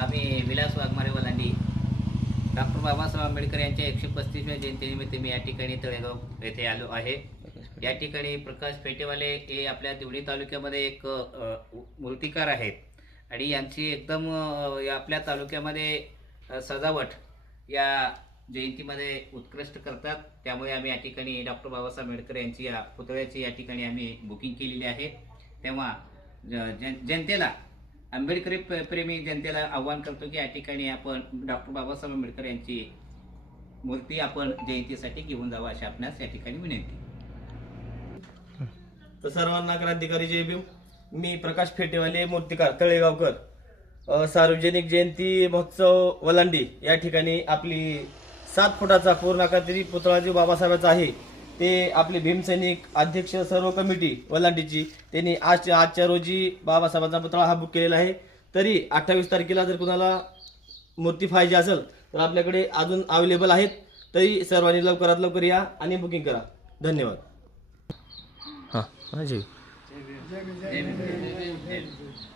आम्ही विलास वाघमारे वलांडी डॉक्टर बाबासाहेब आंबेडकर यांच्या 135व्या जयंतीनिमित्त मी या ठिकाणी तळेगाव येथे आलो आहे। या ठिकाणी प्रकाश फेटेवाले हे आपल्या दिवणी तालुक्यामध्ये एक मूर्तिकार आहेत आणि यांची एकदम आपल्या तालुक्यामध्ये सजावट या जयंतीमध्ये उत्कृष्ट करतात। त्यामुळे आम्ही या ठिकाणी डॉक्टर बाबासाहेब आंबेडकर यांची या पुतळ्याची या ठिकाणी आम्ही बुकिंग केलेली आहे। तेव्हा जनतेला आंबेडकरी प्रेमी जनतेला आव्हान करतो की या ठिकाणी आपण डॉक्टर बाबासाहेब आंबेडकर यांची मूर्ती आपण जयंतीसाठी घेऊन जावा अशी आपणास या ठिकाणी विनंती। तर सर्वांना क्रांतिकारी जय भीम। मी प्रकाश फेटेवाले मूर्तिकार तळेगावकर सार्वजनिक जयंती महोत्सव वलांडी या ठिकाणी आपली 7 फुटाचा पूर्णाकृती पुतळा जो बाबासाहेबांचा आहे ते आपले भीमसैनिक अध्यक्ष सर्व कमिटी वलांडीची त्यांनी आजच्या रोजी बाबासाहेबांचा पुतळा हा बुक केलेला आहे। तरी 28 तारखेला जर कुणाला मूर्ती पाहिजे असेल तर आपल्याकडे अजून अवेलेबल आहेत। तरी सर्वांनी लवकरात लवकर या आणि बुकिंग करा। धन्यवाद। हां, जय जय भीम, जय भीम, जय भीम, जय भीम।